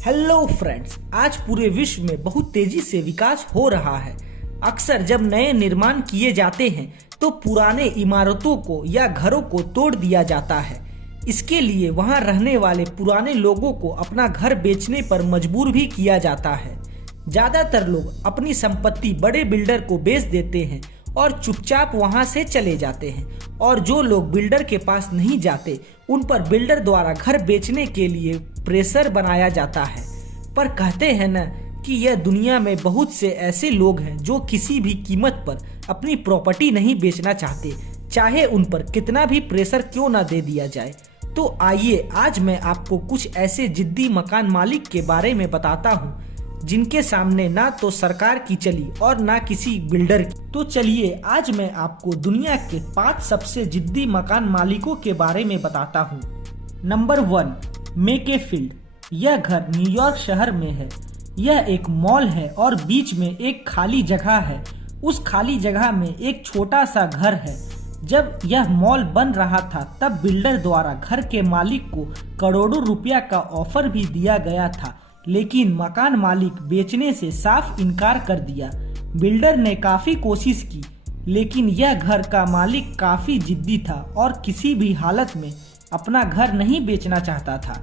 Hello friends, आज पूरे विश्व में बहुत तेजी से विकास हो रहा है। अक्सर जब नए निर्माण किए जाते हैं तो पुराने इमारतों को या घरों को तोड़ दिया जाता है। इसके लिए वहां रहने वाले पुराने लोगों को अपना घर बेचने पर मजबूर भी किया जाता है। ज्यादातर लोग अपनी संपत्ति बड़े बिल्डर को बेच देते हैं और चुपचाप वहां से चले जाते हैं, और जो लोग बिल्डर के पास नहीं जाते उन पर बिल्डर द्वारा घर बेचने के लिए प्रेशर बनाया जाता है। पर कहते हैं न कि यह दुनिया में बहुत से ऐसे लोग हैं जो किसी भी कीमत पर अपनी प्रॉपर्टी नहीं बेचना चाहते, चाहे उन पर कितना भी प्रेशर क्यों ना दे दिया जाए। तो आइए आज मैं आपको कुछ ऐसे जिद्दी मकान मालिक के बारे में बताता हूँ जिनके सामने ना तो सरकार की चली और ना किसी बिल्डर की। तो चलिए आज मैं आपको दुनिया के 5 सबसे जिद्दी मकान मालिकों के बारे में बताता हूँ। नंबर 1, मेकेफील्ड। यह घर न्यूयॉर्क शहर में है। यह एक मॉल है और बीच में एक खाली जगह है। उस खाली जगह में एक छोटा सा घर है। जब यह मॉल बन रहा था तब बिल्डर द्वारा घर के मालिक को करोड़ों रुपया का ऑफर भी दिया गया था, लेकिन मकान मालिक बेचने से साफ इनकार कर दिया। बिल्डर ने काफी कोशिश की, लेकिन यह घर का मालिक काफी जिद्दी था और किसी भी हालत में अपना घर नहीं बेचना चाहता था।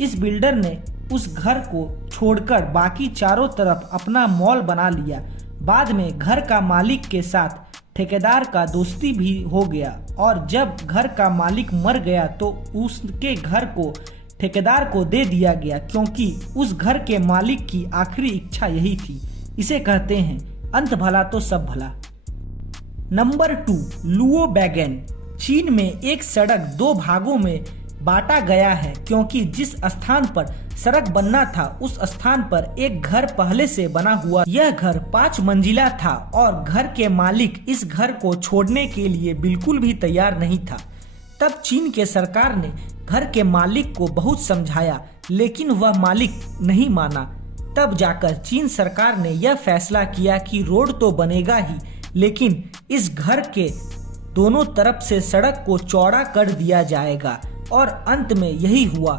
इस बिल्डर ने उस घर को छोड़कर बाकी चारों तरफ अपना मॉल बना लिया। बाद में घर का मालिक के साथ ठेकेदार का दोस्ती भी हो गया, और जब घर का मालिक मर गया तो उसके घर को ठेकेदार को दे दिया गया, क्योंकि उस घर के मालिक की आखिरी इच्छा यही थी। इसे कहते हैं अंत भला तो सब भला। नंबर 2, लुओ बैगेन। चीन में एक सड़क 2 भागों में बांटा गया है, क्योंकि जिस स्थान पर सड़क बनना था उस स्थान पर एक घर पहले से बना हुआ। यह घर 5 मंजिला था और घर के मालिक इस घर को छोड़ने के लिए बिल्कुल भी तैयार नहीं था। तब चीन के सरकार ने घर के मालिक को बहुत समझाया, लेकिन वह मालिक नहीं माना। तब जाकर चीन सरकार ने यह फैसला किया कि रोड तो बनेगा ही, लेकिन इस घर के दोनों तरफ से सड़क को चौड़ा कर दिया जाएगा, और अंत में यही हुआ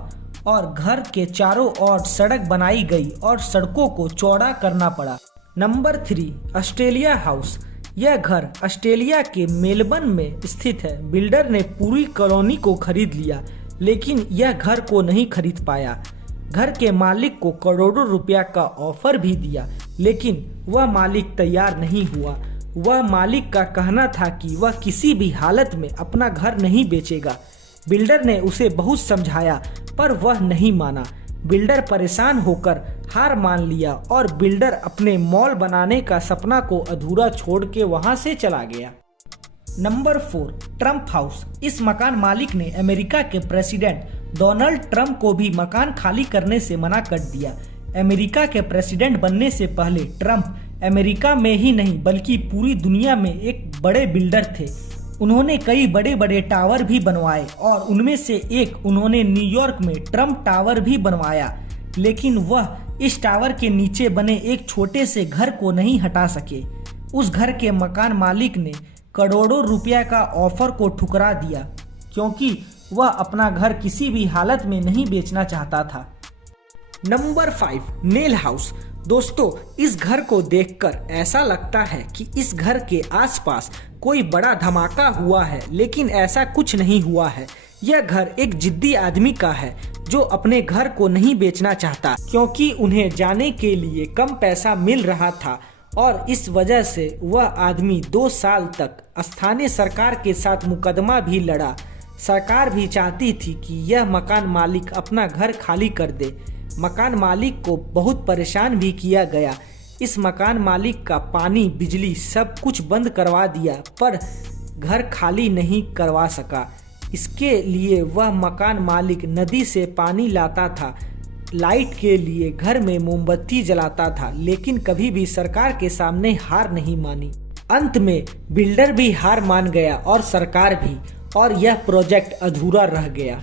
और घर के चारों ओर सड़क बनाई गई और सड़कों को चौड़ा करना पड़ा। Number 3, Australia house. यह घर ऑस्ट्रेलिया के मेलबर्न में स्थित है। बिल्डर ने पूरी कॉलोनी को खरीद लिया, लेकिन यह घर को नहीं खरीद पाया। घर के मालिक को करोड़ों रुपया का ऑफर भी दिया, लेकिन वह मालिक तैयार नहीं हुआ। वह मालिक का कहना था कि वह किसी भी हालत में अपना घर नहीं बेचेगा। बिल्डर ने उसे बहुत समझाया पर वह नहीं माना। बिल्डर परेशान होकर हार मान लिया और बिल्डर अपने मॉल बनाने का सपना को अधूरा छोड़ के वहां से चला गया। Number 4, Trump house. इस मकान मालिक ने अमेरिका के प्रेसिडेंट डोनाल्ड ट्रम्प को भी मकान खाली करने से मना कर दिया। अमेरिका के प्रेसिडेंट बनने से पहले ट्रम्प अमेरिका में ही नहीं बल्कि पूरी दुनिया में एक बड़े बिल्डर थे। उन्होंने कई बड़े बड़े टावर भी बनवाए और उनमें से एक उन्होंने न्यूयॉर्क में ट्रम्प टावर भी बनवाया, लेकिन वह इस टावर के नीचे बने एक छोटे से घर को नहीं हटा सके। उस घर के मकान मालिक ने करोड़ों रुपया का ऑफर को ठुकरा दिया, क्योंकि वह अपना घर किसी भी हालत में नहीं बेचना चाहता था। Number 5, nail house. दोस्तों, इस घर को देखकर ऐसा लगता है कि इस घर के आसपास कोई बड़ा धमाका हुआ है, लेकिन ऐसा कुछ नहीं हुआ है। यह घर एक जिद्दी आदमी का है जो अपने घर को नहीं बेचना चाहता, क्योंकि उन्हें जाने के लिए कम पैसा मिल रहा था, और इस वजह से वह आदमी 2 साल तक स्थानीय सरकार के साथ मुकदमा भी लड़ा। सरकार भी चाहती थी कि यह मकान मालिक अपना घर खाली कर दे। मकान मालिक को बहुत परेशान भी किया गया। इस मकान मालिक का पानी, बिजली सब कुछ बंद करवा दिया, पर घर खाली नहीं करवा सका। इसके लिए वह मकान मालिक नदी से पानी लाता था, लाइट के लिए घर में मोमबत्ती जलाता था, लेकिन कभी भी सरकार के सामने हार नहीं मानी। अंत में बिल्डर भी हार मान गया और सरकार भी, और यह प्रोजेक्ट अधूरा रह गया।